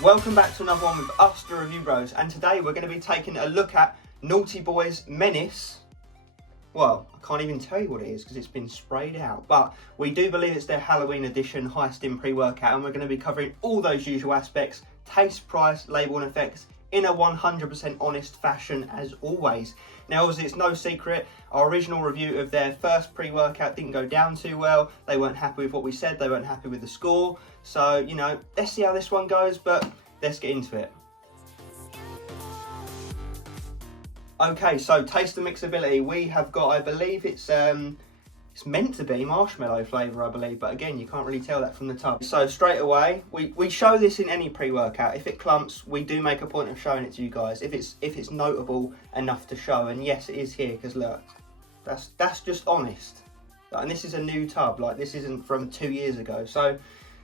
Welcome back to another one with us, the Review Bros, and today we're going to be taking a look at Naughty Boy's Menace. Well, I can't even tell you what it is because it's been sprayed out, but we do believe it's their Halloween edition Heist in pre-workout, and we're going to be covering all those usual aspects, taste, price, label and effects, in a 100% honest fashion as always. Now obviously it's no secret, our original review of their first pre-workout didn't go down too well. They weren't happy with what we said, they weren't happy with the score. So, you know, let's see how this one goes, but let's get into it. Okay, so taste and mixability. We have got, I believe it's meant to be marshmallow flavour, I believe, but again, you can't really tell that from the tub. So straight away, we show this in any pre-workout. If it clumps, we do make a point of showing it to you guys. If it's notable enough to show, and yes, it is here, because look, that's just honest. And this is a new tub, like this isn't from 2 years ago. So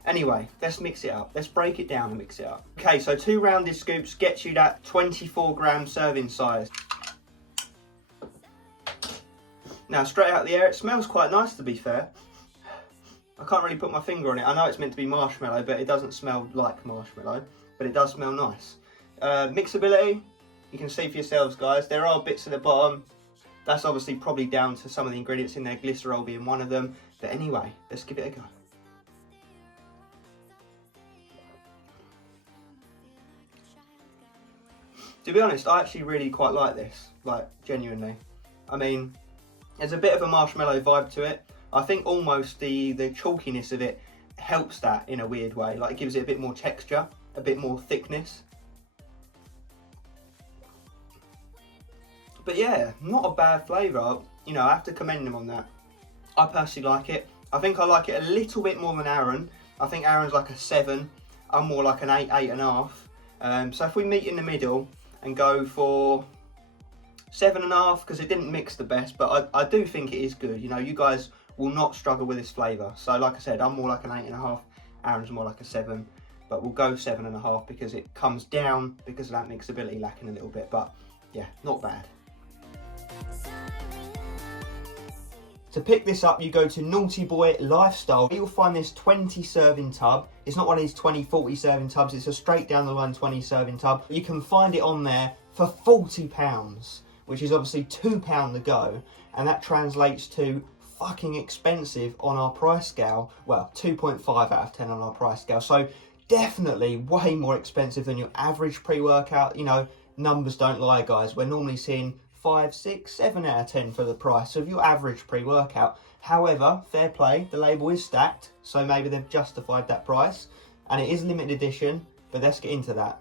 anyway, let's mix it up. Let's break it down and mix it up. Okay, so 2 rounded scoops gets you that 24-gram serving size. Now, straight out the air, it smells quite nice, to be fair. I can't really put my finger on it. I know it's meant to be marshmallow, but it doesn't smell like marshmallow, but it does smell nice. Mixability, you can see for yourselves, guys. There are bits at the bottom. That's obviously probably down to some of the ingredients in there, glycerol being one of them. But anyway, let's give it a go. To be honest, I actually really quite like this, like genuinely. I mean, there's a bit of a marshmallow vibe to it. I think almost the chalkiness of it helps that in a weird way. Like it gives it a bit more texture, a bit more thickness. But yeah, not a bad flavour. You know, I have to commend them on that. I personally like it. I think I like it a little bit more than Aaron. I think Aaron's like a 7. I'm more like an 8, 8.5. So if we meet in the middle and go for 7.5, because it didn't mix the best, but I do think it is good. You know, you guys will not struggle with this flavour. So like I said, I'm more like an 8.5, Aaron's more like a 7, but we'll go 7.5 because it comes down because of that mixability lacking a little bit, but yeah, not bad. To pick this up, you go to Naughty Boy Lifestyle. You'll find this 20 serving tub. It's not one of these 20, 40 serving tubs, it's a straight down the line 20 serving tub. You can find it on there for £40. Which is obviously £2 to go, and that translates to fucking expensive on our price scale. Well, 2.5 out of 10 on our price scale, so definitely way more expensive than your average pre-workout. You know, numbers don't lie, guys. We're normally seeing 5, 6, 7 out of 10 for the price of your average pre-workout. However, fair play, the label is stacked, so maybe they've justified that price, and it is limited edition, but let's get into that.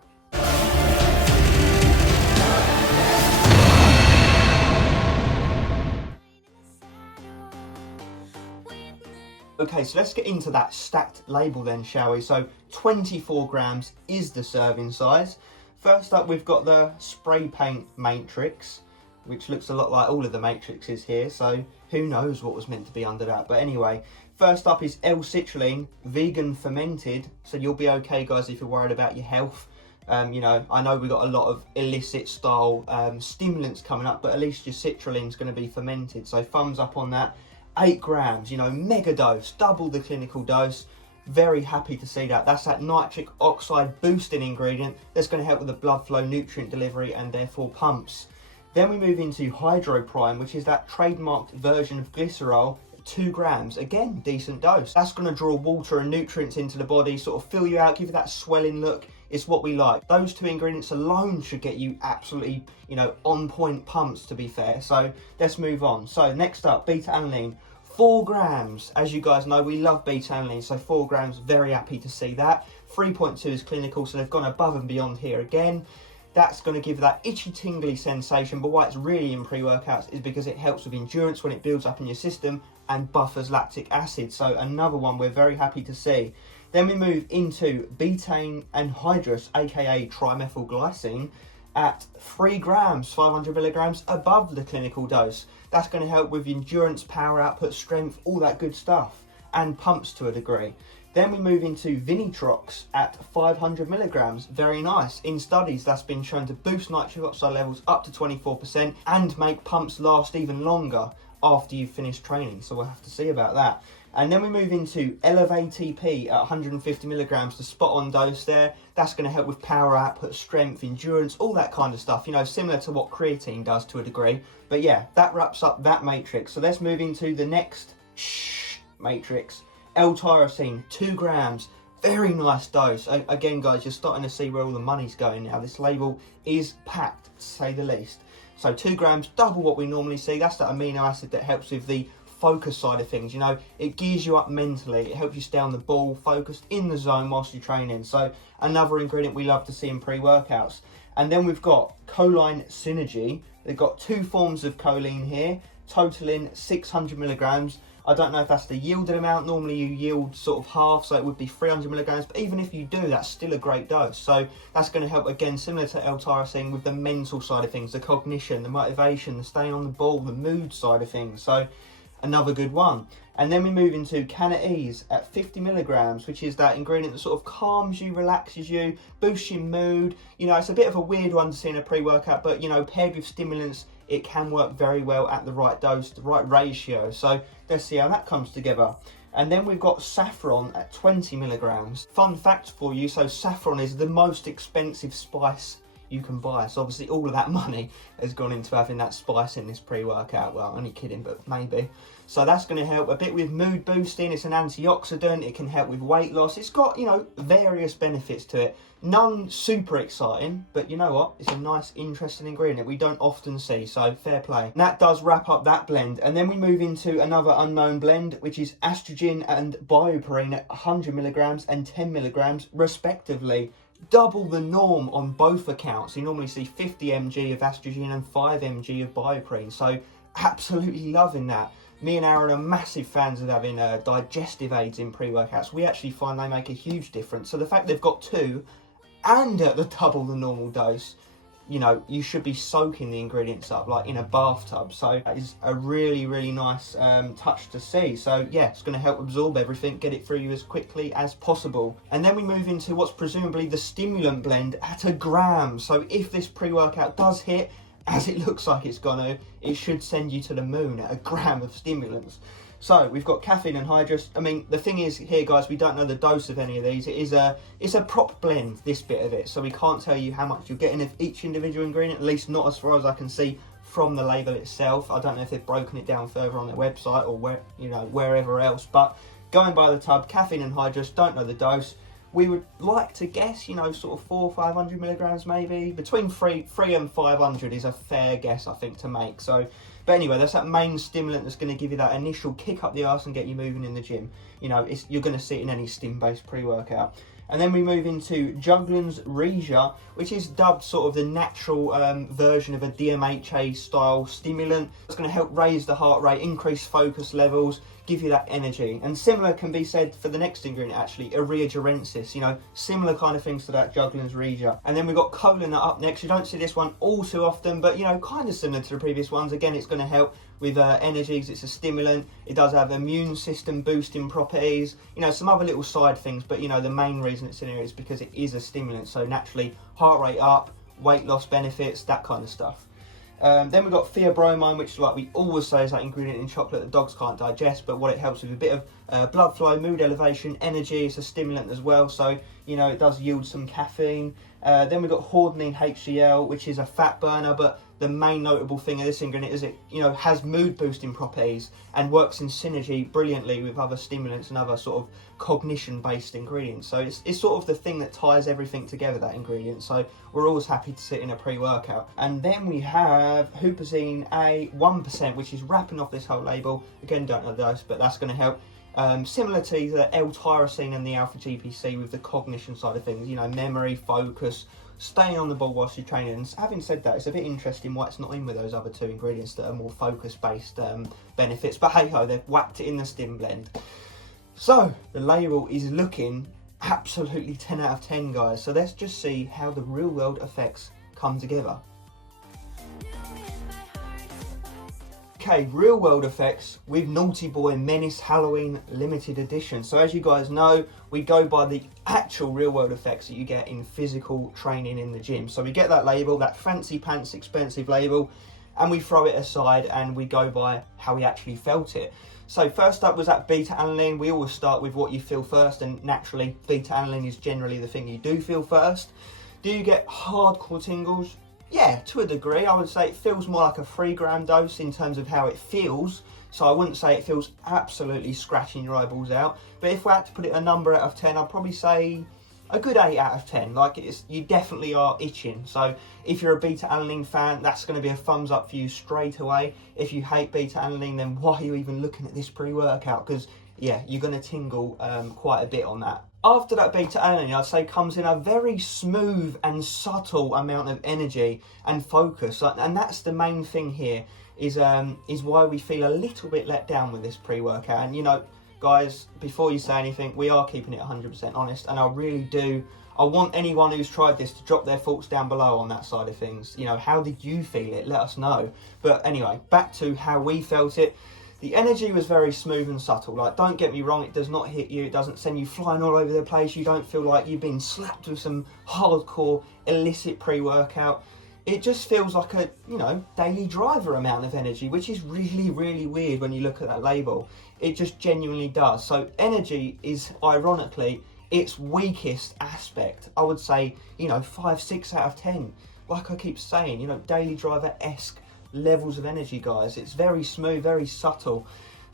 Okay, so let's get into that stacked label then, shall we? So 24 grams is the serving size. First up, we've got the spray paint matrix, which looks a lot like all of the matrices here. So who knows what was meant to be under that. But anyway, first up is L-citrulline, vegan fermented. So you'll be okay, guys, if you're worried about your health. You know, I know we've got a lot of illicit style stimulants coming up, but at least your citrulline's going to be fermented. So thumbs up on that. 8 grams, you know, mega dose, double the clinical dose. Very happy to see that. That's that nitric oxide boosting ingredient that's going to help with the blood flow, nutrient delivery, and therefore pumps. Then we move into Hydro Prime, which is that trademarked version of glycerol, 2 grams. Again, decent dose. That's going to draw water and nutrients into the body, sort of fill you out, give you that swelling look. It's what we like. Those 2 ingredients alone should get you absolutely, you know, on point pumps, to be fair. So let's move on. So next up, beta-alanine, 4 grams. As you guys know, we love beta-alanine, so 4 grams, very happy to see that. 3.2 is clinical, so they've gone above and beyond here again. That's going to give that itchy tingly sensation, but why it's really in pre-workouts is because it helps with endurance when it builds up in your system and buffers lactic acid. So another one we're very happy to see. Then we move into betaine anhydrous, aka trimethylglycine, at 3 grams, 500 milligrams above the clinical dose. That's going to help with endurance, power output, strength, all that good stuff, and pumps to a degree. Then we move into Vinitrox at 500 milligrams. Very nice. In studies, that's been shown to boost nitric oxide levels up to 24% and make pumps last even longer after you've finished training. So we'll have to see about that. And then we move into Elevate ATP at 150 milligrams, the spot on dose there. That's going to help with power output, strength, endurance, all that kind of stuff, you know, similar to what creatine does to a degree. But yeah, that wraps up that matrix. So let's move into the next matrix. L-tyrosine, 2 grams. Very nice dose. Again, guys, you're starting to see where all the money's going now. This label is packed, to say the least. So 2 grams, double what we normally see. That's that amino acid that helps with the focus side of things. You know, it gears you up mentally. It helps you stay on the ball, focused in the zone whilst you're training. So another ingredient we love to see in pre-workouts. And then we've got choline synergy. They've got 2 forms of choline here, totaling 600 milligrams. I don't know if that's the yielded amount. Normally you yield sort of half, so it would be 300 milligrams. But even if you do, that's still a great dose. So that's going to help, again, similar to L-tyrosine, with the mental side of things, the cognition, the motivation, the staying on the ball, the mood side of things. So another good one. And then we move into Canaese at 50 milligrams, which is that ingredient that sort of calms you, relaxes you, boosts your mood. You know, it's a bit of a weird one to see in a pre-workout, but, you know, paired with stimulants, it can work very well at the right dose, the right ratio. So let's see how that comes together. And then we've got saffron at 20 milligrams. Fun fact for you, so saffron is the most expensive spice you can buy. So obviously all of that money has gone into having that spice in this pre-workout. Well, only kidding, but maybe. So that's going to help a bit with mood boosting. It's an antioxidant. It can help with weight loss. It's got, you know, various benefits to it. None super exciting, but you know what? It's a nice, interesting ingredient we don't often see, so fair play. And that does wrap up that blend. And then we move into another unknown blend, which is estrogen and bioperine at 100 milligrams and 10 milligrams, respectively. Double the norm on both accounts. You normally see 50 mg of estrogen and 5 mg of bioperine, so absolutely loving that. Me and Aaron are massive fans of having digestive aids in pre-workouts. We actually find they make a huge difference. So the fact they've got 2 and at the double the normal dose, you know, you should be soaking the ingredients up like in a bathtub. So that is a really, really nice touch to see. So yeah, it's going to help absorb everything, get it through you as quickly as possible. And then we move into what's presumably the stimulant blend at 1 gram. So if this pre-workout does hit, as it looks like it's gonna, it should send you to the moon at 1 gram of stimulants. So we've got caffeine and hydrous. I mean, the thing is here, guys, we don't know the dose of any of these. It's a prop blend, this bit of it, so we can't tell you how much you're getting of each individual ingredient, at least not as far as I can see from the label itself. I don't know if they've broken it down further on their website or where, you know, wherever else. But going by the tub, caffeine and hydrous, don't know the dose. We would like to guess, you know, sort of 400 or 500 milligrams maybe. Between 3 and 500 is a fair guess, I think, to make. So, but anyway, that's that main stimulant that's going to give you that initial kick up the arse and get you moving in the gym. You know, you're going to see it in any stim-based pre-workout. And then we move into Juglans Regia, which is dubbed sort of the natural version of a DMHA style stimulant. It's going to help raise the heart rate, increase focus levels, give you that energy. And similar can be said for the next ingredient, actually, Urea Gerensis. You know, similar kind of things to that Juglans Regia. And then we've got Choline up next. You don't see this one all too often, but, you know, kind of similar to the previous ones. Again, it's going to help with energy because it's a stimulant. It does have immune system boosting properties. You know, some other little side things, but, you know, the main reason it's in here is because it is a stimulant. So naturally, heart rate up, weight loss benefits, that kind of stuff. Then we've got theobromine, which is like we always say is that ingredient in chocolate that dogs can't digest, but what it helps with a bit of blood flow, mood elevation, energy. It's a stimulant as well, so, you know, it does yield some caffeine. Then we've got hordenine HCl, which is a fat burner, but the main notable thing of this ingredient is it, you know, has mood boosting properties and works in synergy brilliantly with other stimulants and other sort of cognition based ingredients. So it's sort of the thing that ties everything together, that ingredient. So we're always happy to sit in a pre-workout. And then we have Huperzine A 1%, which is wrapping off this whole label. Again, don't know the dose, but that's going to help. Similar to the L-tyrosine and the alpha GPC with the cognition side of things, you know, memory, focus, staying on the ball whilst you're training. And having said that, it's a bit interesting why it's not in with those other 2 ingredients that are more focus-based benefits. But hey-ho, they've whacked it in the stim blend. So the label is looking absolutely 10 out of 10, guys. So let's just see how the real-world effects come together. Okay, real world effects with Naughty Boy Menace Halloween limited edition. So as you guys know, we go by the actual real world effects that you get in physical training in the gym. So we get that label, that fancy pants expensive label, and we throw it aside and we go by how we actually felt it. So first up was that beta-alanine. We always start with what you feel first, and naturally beta-alanine is generally the thing you do feel first. Do you get hardcore tingles? Yeah, to a degree. I would say it feels more like a 3 gram dose in terms of how it feels. So I wouldn't say it feels absolutely scratching your eyeballs out. But if we had to put it a number out of 10, I'd probably say a good 8 out of 10. Like, you definitely are itching. So if you're a beta-alanine fan, that's going to be a thumbs up for you straight away. If you hate beta-alanine, then why are you even looking at this pre-workout? Because yeah, you're going to tingle quite a bit on that. After that beta-alanine, I'd say comes in a very smooth and subtle amount of energy and focus, and that's the main thing here. Is why we feel a little bit let down with this pre-workout. And you know, guys, before you say anything, we are keeping it 100% honest, and I really do. I want anyone who's tried this to drop their thoughts down below on that side of things. You know, how did you feel it? Let us know. But anyway, back to how we felt it. The energy was very smooth and subtle. Like, don't get me wrong, it does not hit you. It doesn't send you flying all over the place. You don't feel like you've been slapped with some hardcore illicit pre-workout. It just feels like a, you know, daily driver amount of energy, which is really, really weird when you look at that label. It just genuinely does. So energy is, ironically, its weakest aspect. I would say, you know, 5, 6 out of 10. Like I keep saying, you know, daily driver-esque levels of energy, guys. It's very smooth, very subtle.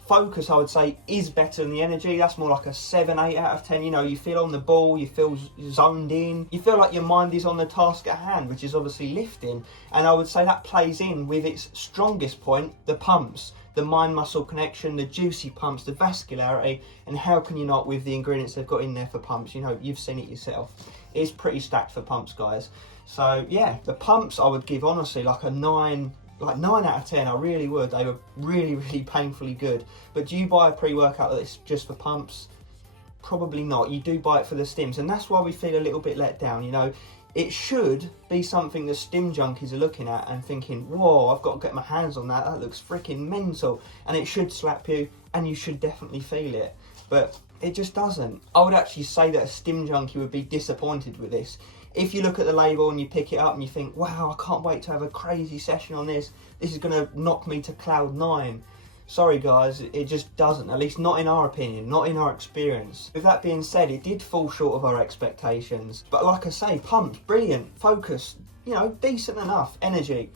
Focus, I would say, is better than the energy. That's more like a 7, 8 out of 10. You know, you feel on the ball, you feel zoned in, you feel like your mind is on the task at hand, which is obviously lifting. And I would say that plays in with its strongest point, the pumps, the mind-muscle connection, the juicy pumps, the vascularity. And how can you not with the ingredients they've got in there for pumps? You know, you've seen it yourself. It's pretty stacked for pumps, guys. So yeah, the pumps I would give honestly like a 9. Like 9 out of 10, I really would. They were really, really painfully good. But do you buy a pre-workout that's just for pumps? Probably not. You do buy it for the stims, and that's why we feel a little bit let down. You know, it should be something the stim junkies are looking at and thinking, whoa, I've got to get my hands on that. That looks freaking mental. And it should slap you, and you should definitely feel it. But it just doesn't. I would actually say that a stim junkie would be disappointed with this. If you look at the label and you pick it up and you think, wow, I can't wait to have a crazy session on this. This is going to knock me to cloud 9. Sorry guys, it just doesn't, at least not in our opinion, not in our experience. With that being said, it did fall short of our expectations. But like I say, pumps, brilliant, focus, you know, decent enough, energy,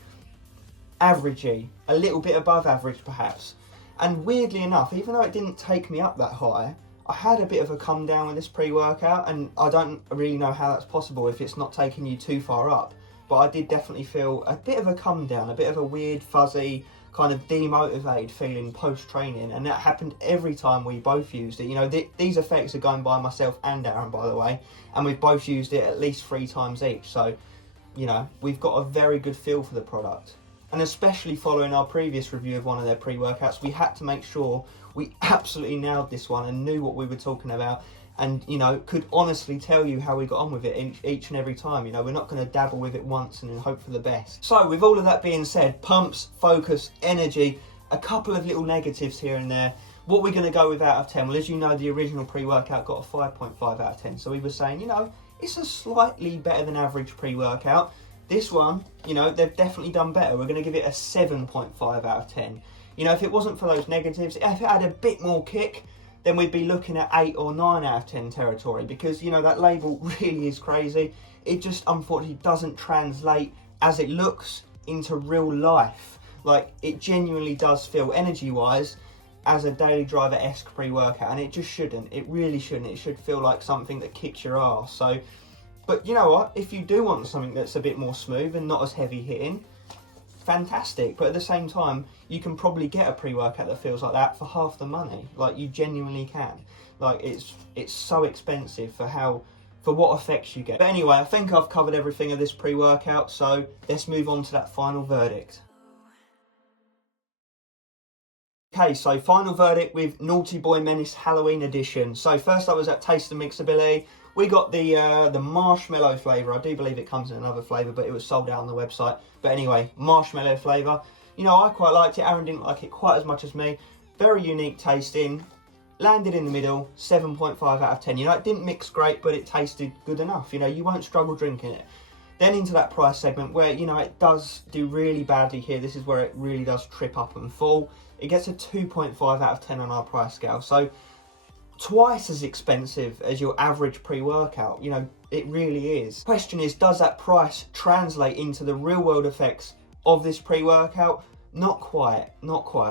averagey, a little bit above average perhaps. And weirdly enough, even though it didn't take me up that high, I had a bit of a come down with this pre-workout, and I don't really know how that's possible if it's not taking you too far up. But I did definitely feel a bit of a come down, a bit of a weird, fuzzy, kind of demotivated feeling post-training, and that happened every time we both used it. You know, these effects are going by myself and Aaron, by the way, and we've both used it at least 3 times each. So, you know, we've got a very good feel for the product. And especially following our previous review of one of their pre-workouts, we had to make sure we absolutely nailed this one and knew what we were talking about, and, you know, could honestly tell you how we got on with it each and every time. You know, we're not going to dabble with it once and then hope for the best. So with all of that being said, pumps, focus, energy, a couple of little negatives here and there. What we're going to go with out of 10? Well, as you know, the original pre-workout got a 5.5 out of 10. So we were saying, you know, it's a slightly better than average pre-workout. This one, you know, they've definitely done better. We're going to give it a 7.5 out of 10. You know, if it wasn't for those negatives, if it had a bit more kick, then we'd be looking at 8 or 9 out of 10 territory, because, you know, that label really is crazy. It just unfortunately doesn't translate as it looks into real life. Like, it genuinely does feel, energy-wise, as a daily driver-esque pre-workout, and it just shouldn't. It really shouldn't. It should feel like something that kicks your ass. So, but you know what? If you do want something that's a bit more smooth and not as heavy hitting, fantastic. But at the same time, you can probably get a pre-workout that feels like that for half the money. Like, you genuinely can. Like, it's so expensive for what effects you get. But anyway, I think I've covered everything of this pre-workout, so let's move on to that final verdict. Okay, so final verdict with Naughty Boy Menace Halloween edition. So first up was that Taste of Mixability. We got the marshmallow flavour. I do believe it comes in another flavour, but it was sold out on the website. But anyway, marshmallow flavour. You know, I quite liked it. Aaron didn't like it quite as much as me. Very unique tasting. Landed in the middle, 7.5 out of 10. You know, it didn't mix great, but it tasted good enough. You know, you won't struggle drinking it. Then into that price segment where, you know, it does do really badly here. This is where it really does trip up and fall. It gets a 2.5 out of 10 on our price scale. So twice as expensive as your average pre-workout. You know, it really is. Question is, does that price translate into the real world effects of this pre-workout? Not quite,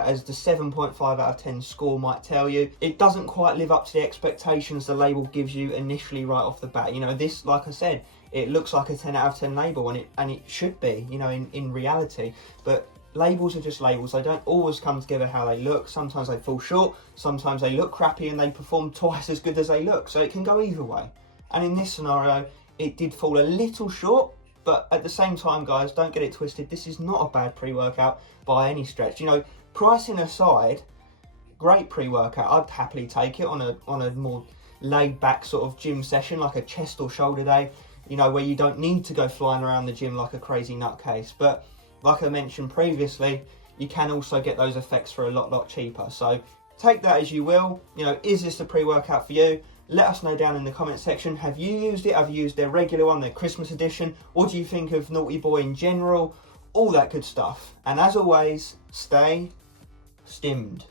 as the 7.5 out of 10 score might tell you. It doesn't quite live up to the expectations the label gives you initially right off the bat. You know, this, like I said, it looks like a 10 out of 10 label, and it should be, you know, in reality. But labels are just labels. They don't always come together how they look. Sometimes they fall short, sometimes they look crappy and they perform twice as good as they look. So it can go either way. And in this scenario, it did fall a little short, but at the same time, guys, don't get it twisted. This is not a bad pre-workout by any stretch. You know, pricing aside, great pre-workout. I'd happily take it on a more laid-back sort of gym session, like a chest or shoulder day, you know, where you don't need to go flying around the gym like a crazy nutcase. But like I mentioned previously, you can also get those effects for a lot cheaper. So take that as you will. You know, is this a pre-workout for you? Let us know down in the comment section. Have you used it? Have you used their regular one, their Christmas edition? What do you think of Naughy Boy in general? All that good stuff. And as always, stay stimmed.